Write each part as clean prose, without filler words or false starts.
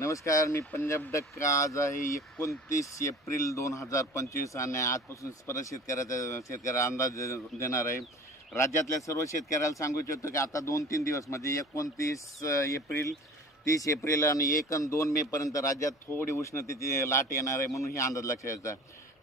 नमस्कार, मी पंजाब डक्का. आज आहे 29 एप्रिल 2025 आणि आजपासून परत शेतकऱ्याला अंदाज देणार आहे. राज्यातल्या सर्व शेतकऱ्याला सांगू इच्छितो की आता 2-3 दिवस म्हणजे 29 एप्रिल, 30 एप्रिल आणि 1 आणि 2 मेपर्यंत राज्यात थोडी उष्णतेची लाट येणार आहे, म्हणून हे अंदाज लक्षात घ्यायचा.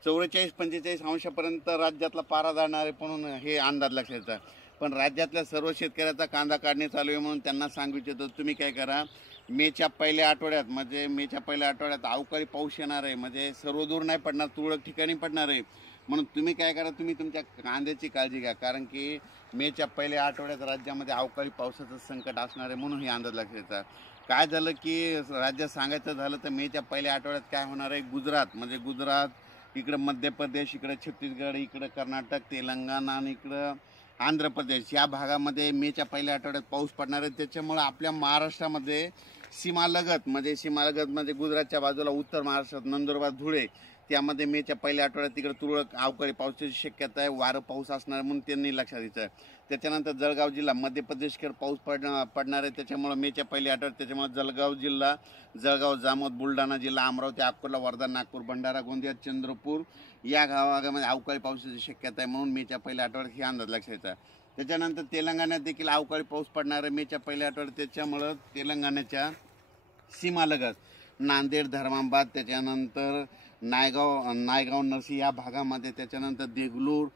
44-45 अंशापर्यंत राज्यातला पारा जाणार आहे म्हणून हे अंदाज लक्षात घ्यायचा. पण राज्यातल्या सर्व शेतकऱ्याचा कांदा काढणे चालू आहे, म्हणून त्यांना सांगू इच्छितो तुम्ही काय करा, मेच्या पहिल्या आठवड्यात अवकाळी पाऊस येणार आहे. म्हणजे सर्वदूर नाही पडणार, तुरळक ठिकाणी पडणार आहे. म्हणून तुम्ही काय करा, तुम्ही तुमच्या कांद्याची काळजी घ्या, कारण की मेच्या पहिल्या आठवड्यात राज्यामध्ये अवकाळी पावसाचं संकट असणार आहे, म्हणून हे अंदाज लक्षात घ्यायचा. काय झालं की राज्यात सांगायचं झालं तर मेच्या पहिल्या आठवड्यात काय होणार आहे, गुजरात, इकडं मध्य प्रदेश, इकडं छत्तीसगड, इकडं कर्नाटक, तेलंगणा आणि इकडं आंध्र प्रदेश या भागामध्ये मेच्या पहिल्या आठवड्यात पाऊस पडणार आहे. त्याच्यामुळे आपल्या महाराष्ट्रामध्ये सीमालगत म्हणजे गुजरातच्या बाजूला उत्तर महाराष्ट्रात नंदुरबार, धुळे त्यामध्ये मेच्या पहिल्या आठवड्यात तिकडे तुरळक अवकाळी पावसाची शक्यता आहे, वारं पाऊस असणार म्हणून त्यांनी लक्षात घ्यायचं आहे. त्याच्यानंतर जळगाव जिल्हा मध्य प्रदेशकडे पाऊस पडणार आहे. त्याच्यामुळे मेच्या पहिल्या आठवड्यात त्याच्यामुळे जळगाव, जामोद, बुलढाणा जिल्हा, अमरावती, अकोला, वर्धा, नागपूर, भंडारा, गोंदिया, चंद्रपूर या भागामध्ये अवकाळी पावसाची शक्यता आहे, म्हणून मेच्या पहिल्या आठवड्यात हे अंदाज लक्षात घ्यायचा. त्याच्यानंतर तेलंगणात देखील अवकाळी पाऊस पडणार आहे मेच्या पहिल्या आठवड्यात. त्याच्यामुळं तेलंगणाच्या सीमालगत नांदेड, धर्माबाद, त्याच्यानंतर नायगाव नरसी या भागामध्ये, त्याच्यानंतर देगलूर,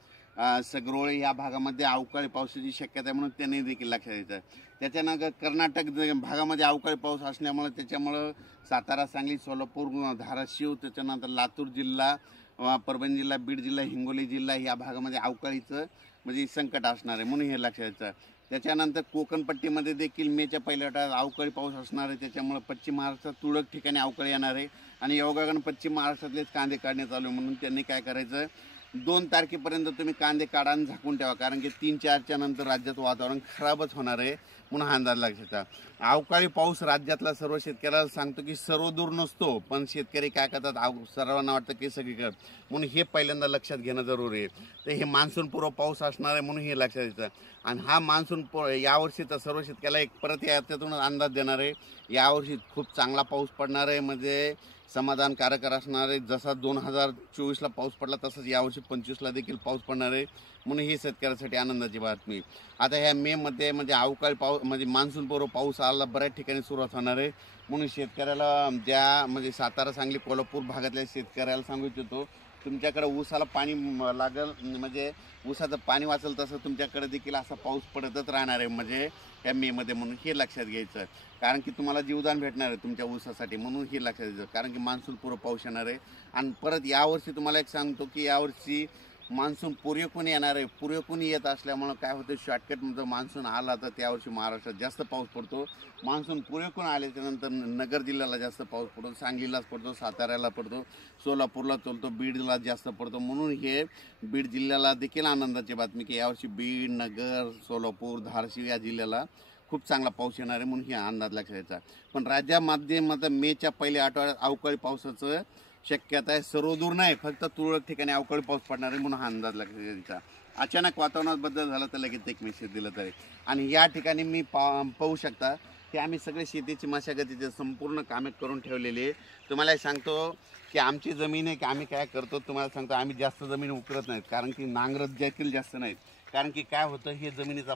सगरोळे या भागामध्ये अवकाळी पावसाची शक्यता आहे, म्हणून त्यांनी देखील लक्षात घ्यायचं आहे. त्याच्यानंतर कर्नाटक भागामध्ये अवकाळी पाऊस असल्यामुळे त्याच्यामुळं सातारा, सांगली, सोलापूर, धाराशिव, त्याच्यानंतर लातूर जिल्हा, परभणी जिल्हा, बीड जिल्हा, हिंगोली जिल्हा या भागामध्ये अवकाळीचं म्हणजे संकट असणार आहे, म्हणून हे लक्षात घ्यायचं. त्याच्यानंतर कोकणपट्टीमध्ये देखील मेच्या पहिल्या आठवड्यात अवकाळी पाऊस असणार आहे. त्याच्यामुळे पश्चिम महाराष्ट्रात तुरळक ठिकाणी अवकाळी येणार आहे आणि योगायोगानं पश्चिम महाराष्ट्रातलेच कांदे काढणे चालू आहे, म्हणून त्यांनी काय करायचं, 2 तारखेपर्यंत तुम्ही कांदे काढा आणि झाकून ठेवा, कारण की 3-4च्या नंतर राज्यात वातावरण खराबच होणार आहे, म्हणून हा अंदाज लक्षात. अवकाळी पाऊस राज्यातला सर्व शेतकऱ्याला सांगतो की सर्व दूर नसतो, पण शेतकरी काय करतात, सर्वांना वाटतं की सगळीकडे, म्हणून हे पहिल्यांदा लक्षात घेणं जरुरी आहे. तर हे मान्सूनपूर्व पाऊस असणार आहे, म्हणून हे लक्षात घ्यायचं. आणि हा मान्सून यावर्षी तर सर्व शेतकऱ्याला एक परत त्यातून अंदाज देणार आहे. यावर्षी खूप चांगला पाऊस पडणार आहे, म्हणजे समाधानकारक असणार आहे. जसा 2024ला पाऊस पडला तसंच यावर्षी 25ला देखील पाऊस पडणार आहे, म्हणून ही शेतकऱ्यासाठी आनंदाची बातमी. आता ह्या मेमध्ये म्हणजे अवकाळी पाऊस म्हणजे मान्सूनपूर्व पाऊस आला बऱ्याच ठिकाणी सुरुवात होणार आहे, म्हणून शेतकऱ्याला ज्या म्हणजे सातारा, सांगली, कोल्हापूर भागातल्या शेतकऱ्याला सांगू इच्छितो, तुमच्याकडे ऊसाला पाणी लागल म्हणजे ऊसाचं पाणी वाचेल तसं तुमच्याकडे देखील असा पाऊस पडतच राहणार आहे म्हणजे या मेमध्ये, म्हणून हे लक्षात घ्यायचं. कारण की तुम्हाला जीवदान भेटणार आहे तुमच्या ऊसासाठी, म्हणून हे लक्षात घ्यायचं. कारण की मान्सूनपूर्व पाऊस येणार आहे. आणि परत यावर्षी तुम्हाला एक सांगतो की यावर्षी मान्सून पूर्वेकडून येणार आहे. पूर्वेकडून येत असल्यामुळं काय होतं, शॉर्टकटमध्ये मान्सून आला तर त्यावर्षी महाराष्ट्रात जास्त पाऊस पडतो. मान्सून पूर्वेकडून आल्याच्यानंतर नगर जिल्ह्याला जास्त पाऊस पडतो, सांगलीलाच पडतो, साताऱ्याला पडतो, सोलापूरला चलतो, बीडला जास्त पडतो, म्हणून हे बीड जिल्ह्याला देखील आनंदाची बातमी की यावर्षी बीड, नगर, सोलापूर, धाराशिव या जिल्ह्याला खूप चांगला पाऊस येणार आहे, म्हणून हे अंदाज लक्षात घ्यायचा. पण राज्यामध्ये मेच्या पहिल्या आठवड्यात अवकाळी पावसाचं शक्यता आहे, सर्वदूर नाही, फक्त तुरळक ठिकाणी अवकाळी पाऊस पडणार आहे, म्हणून हा अंदाज लक्षात घ्यायचा. अचानक वातावरणात बदल झाला तर लगेच एक मेसेज दिला तरी. आणि या ठिकाणी मी पाहू शकता की आम्ही सगळे शेतीची मशागतीचे संपूर्ण कामे करून ठेवलेली आहे. तुम्हाला सांगतो की आमची जमीन आहे की आम्ही काय करतो, तुम्हाला सांगतो आम्ही जास्त जमीन उकरत नाहीत, कारण की नांगरत देखील जास्त नाहीत. कारण की काय होतं, हे जमिनीचा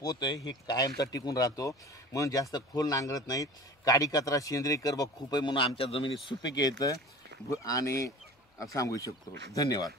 पोत आहे हे कायमचा टिकून राहतो, म्हणून जास्त खोल नांगरत नाहीत. काडी कचरा, सेंद्रिय कर्ब खूप आहे, म्हणून आमच्या जमिनीत सुपीक येतं आणि सांगू शकतो. धन्यवाद.